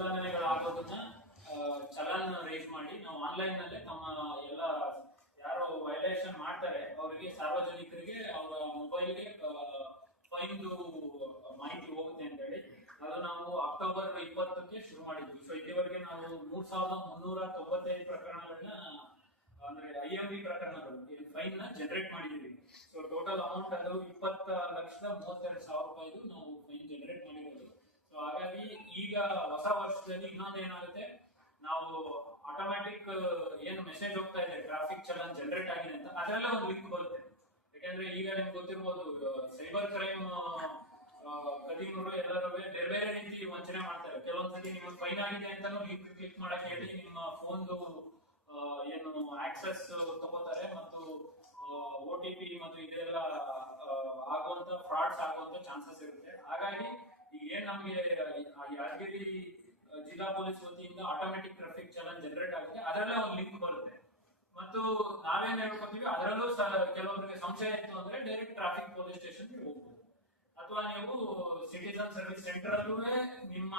ಉಲ್ಲಂಘನೆಗಳಾಗೋದನ್ನ challan rice ಮಾಡಿ ನಾವು online ನಲ್ಲೇ ತಮ್ಮ ಎಲ್ಲ ಯಾರು ವೈಲೇಷನ್ ಮಾಡ್ತಾರೆ ಅವರಿಗೆ ಸಾರ್ವಜನಿಕರಿಗೆ ಅವರ ಮೊಬೈಲ್ಗೆ ಫೈನ್ದು ಮಾಹಿತಿ ಹೋಗುತ್ತೆ ಅಂತ ಹೇಳಿ ಅದು ನಾವು ಅಕ್ಟೋಬರ್ 20ಕ್ಕೆ ಶುರು ಮಾಡಿದ್ವಿ. ಸೊ ಇಲ್ಲಿವರೆಗೆ ನಾವು 3395 ಪ್ರಕರಣಗಳನ್ನ ಅಂದ್ರೆ IMV ಪ್ರಕರಣಗಳು ಫೈನ್ ನ ಜನರೇಟ್ ಮಾಡಿದೀವಿ. ಸೊ ಟೋಟಲ್ ಅಮೌಂಟ್ ಅದು 20,32,000 ರೂಪಾಯಿದು ನಾವು ಫೈನ್ ಜನರೇಟ್ ಮಾಡಿರೋದು. ಸೊ ಹಾಗಾಗಿ ಈಗ ಹೊಸ ವರ್ಷದಲ್ಲಿ ಇನ್ನೊಂದೇನಾಗುತ್ತೆ, ನಾವು ಆಟೋಮ್ಯಾಟಿಕ್ ಏನು ಮೆಸೇಜ್ ಹೋಗ್ತಾ ಇದೆ ಟ್ರಾಫಿಕ್ ಚಲನ್ ಜನರೇಟ್ ಆಗಿದೆ ಅಂತ ಅದರಲ್ಲೇ ಒಂದು ಲಿಂಕ್ ಬರುತ್ತೆ. ಯಾಕಂದ್ರೆ ಈಗ ನಿಮ್ಗೆ ಗೊತ್ತಿರ್ಬೋದು, ಸೈಬರ್ ಕ್ರೈಮ್ ಕದೀಮರು ಎಲ್ಲರೂ ಬೇರೆ ಬೇರೆ ರೀತಿ ವಂಚನೆ ಮಾಡ್ತಾರೆ. ಕೆಲವೊಂದ್ಸತಿ ನಿಮ್ಗೆ ಫೈನ್ ಆಗಿದೆ ಅಂತಾನು ಲಿಂಕ್ ಕ್ಲಿಕ್ ಮಾಡಕ್ ಹೇಳಿ ನಿಮ್ಮ ಫೋನ್ದು ಏನು ಆಕ್ಸೆಸ್ ತಗೋತಾರೆ ಮತ್ತು OTP ಮತ್ತು ಇದೆಲ್ಲ ಆಗುವಂತ ಫ್ರಾಡ್ಸ್ ಆಗುವಂತ ಚಾನ್ಸಸ್ ಇರುತ್ತೆ. ಹಾಗಾಗಿ ಈಗ ಏನ್ ನಮ್ಗೆ ಯಾದಗಿರಿ ಜಿಲ್ಲಾ ಪೊಲೀಸ್ ವತಿಯಿಂದ ಆಟೋಮೆಟಿಕ್ ಟ್ರಾಫಿಕ್ ಚಲನ್ ಜನರೇಟ್ ಆಗುತ್ತೆ, ಅದರಲ್ಲೇ ಒಂದು ಲಿಂಕ್ ಬರುತ್ತೆ. ಮತ್ತು ನಾವೇನ್ ಹೇಳ್ಕೊತೀವಿ ಅದರಲ್ಲೂ ಕೆಲವೊಬ್ಬರಿಗೆ ಸಂಶಯ ಇತ್ತು ಅಂದ್ರೆ ಡೈರೆಕ್ಟ್ ಟ್ರಾಫಿಕ್ ಪೊಲೀಸ್ ಸ್ಟೇಷನ್ಗೆ ಹೋಗ್ಬೋದು, ಅಥವಾ ನೀವು ಸಿಟಿಸನ್ ಸರ್ವಿಸ್ ಸೆಂಟರ್ ಅಲ್ಲೂ ನಿಮ್ಮ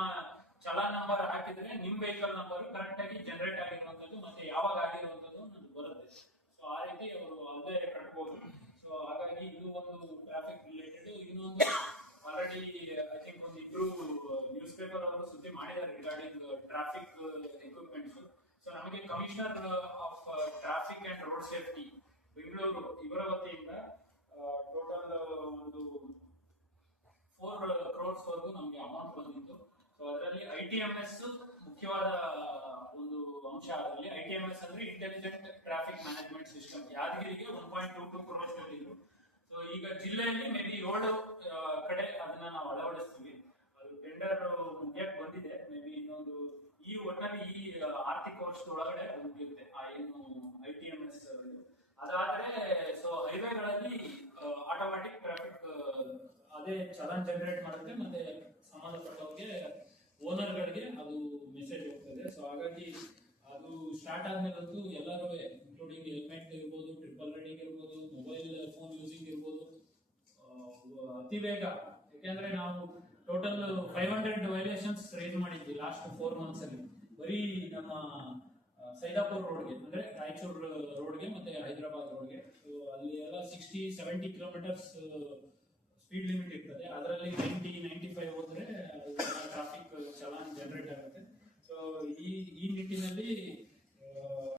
ಚಲನ್ ನಂಬರ್ ಹಾಕಿದ್ರೆ ನಿಮ್ ವೆಹಿಕಲ್ ನಂಬರ್ ಕರೆಕ್ಟ್ ಆಗಿ ಜನರೇಟ್ ಆಗಿರುವಂತದ್ದು ಮತ್ತೆ ಯಾವಾಗ ಆಗಿರುವಂತದ್ದು ನಮ್ಗೆ ಬರುತ್ತೆ. ಸೊ ಆ ರೀತಿ ಅವರು ಅಲ್ಲೇ ಕಟ್ಬೋದು. ಸೊ ಹಾಗಾಗಿ ಇದು ಒಂದು ಟ್ರಾಫಿಕ್ ರಿಲೇಟೆಡ್. ಇನ್ನೊಂದು ಆಲ್ರೆಡಿ ಐ ಥಿಂಕ್ ಒಂದು ಇಬ್ರು ನ್ಯೂಸ್ ಪೇಪರ್ ಅವರು ಸುದ್ದಿ ಮಾಡಿದ್ದಾರೆ ರಿಗಾರ್ಡಿಂಗ್ ಟ್ರಾಫಿಕ್ ಎಕ್ವಿಪ್ಮೆಂಟ್ಸ್. ಸೊ ನಮಗೆ commissioner of traffic and road safety Bengaluru ಇವರ ವತಿಯಿಂದ ಟೋಟಲ್ ಒಂದು 4 crores ವರೆಗೂ ನಮಗೆ ಅಮೌಂಟ್ ಬಂದಿತ್ತು. ಸೊ ಅದರಲ್ಲಿ ITMS ಮುಖ್ಯವಾದ ಒಂದು ಅಂಶ. ಅದರಲ್ಲಿ ITMS ಅಂದ್ರೆ ಇಂಟೆಲಿಜೆಂಟ್ ಟ್ರಾಫಿಕ್ ಮ್ಯಾನೇಜ್ಮೆಂಟ್ ಸಿಸ್ಟಮ್ ಯಾದಗಿರಿಗೆ 1.22 crores ಕೊಟ್ಟಿದ್ರು. ಸೊ ಈಗ ಜಿಲ್ಲೆಯಲ್ಲಿ ಮೇ ಬಿ 7 ಕಡೆ ಅದನ್ನ ನಾವು ಅಳವಡಿಸ್ತೀವಿ. ಅದು ಟೆಂಡರ್ ಮುಗಿಯಕ್ಕೆ ಬಂದಿದೆ. ಮೇ ಬಿ ಇನ್ನೊಂದು ಈ ಒಟ್ಟಿನಲ್ಲಿ ಈ ಆರ್ಥಿಕ ವರ್ಷದ ಒಳಗಡೆ ಮುಗಿಯುತ್ತೆ ಆ ಏನು ITMS. ಅದಾದ್ರೆ ಸೊ ಹೈವೇಗಳಲ್ಲಿ ಆಟೋಮ್ಯಾಟಿಕ್ ಟ್ರಾಫಿಕ್ ಅದೇ ಚಲನ್ ಜನರೇಟ್ ಮಾಡುತ್ತೆ ಮತ್ತೆ ಸಂಬಂಧಪಟ್ಟವ್ರಿಗೆ ಓನರ್ಗಳಿಗೆ ಅದು ಮೆಸೇಜ್ ಹೋಗ್ತದೆ. ಸೊ ಹಾಗಾಗಿ ಅದು ಸ್ಟಾರ್ಟ್ ಆದ್ಮೇಲಂತೂ ಎಲ್ಲರೂ ಇನ್ಕ್ಲೂಡಿಂಗ್ ಹೆಲ್ಮೆಟ್ ಇರ್ಬೋದು, ಟ್ರಿಪಲ್ ರೈಡಿಂಗ್ ಇರ್ಬೋದು, ಮೊಬೈಲ್ ಫೋನ್ ಯೂಸಿಂಗ್ ಇರ್ಬೋದು, ಅತಿ ಬೇಗ. ಯಾಕೆಂದ್ರೆ ನಾವು ಟೋಟಲ್ 500 ವೈಲೇಷನ್ಸ್ ರೈಸ್ ಮಾಡಿದ್ವಿ ಲಾಸ್ಟ್ 4 months ಅಲ್ಲಿ. ಬರೀ ನಮ್ಮ ಸೈದಾಪುರ್ ರೋಡ್ಗೆ ಅಂದ್ರೆ ರಾಯಚೂರು ರೋಡ್ಗೆ ಮತ್ತೆ ಹೈದರಾಬಾದ್ ರೋಡ್ಗೆ. ಸೊ ಅಲ್ಲಿ ಎಲ್ಲ 60-70 ಕಿಲೋಮೀಟರ್ಸ್ ಸ್ಪೀಡ್ ಲಿಮಿಟ್ ಇರ್ತದೆ. ಅದರಲ್ಲಿ 90-95 ಹೋದ್ರೆ ಟ್ರಾಫಿಕ್ ಚಲಾನ್ ಜನರೇಟ್ ಆಗುತ್ತೆ. ಸೊ ಈ ನಿಟ್ಟಿನಲ್ಲಿ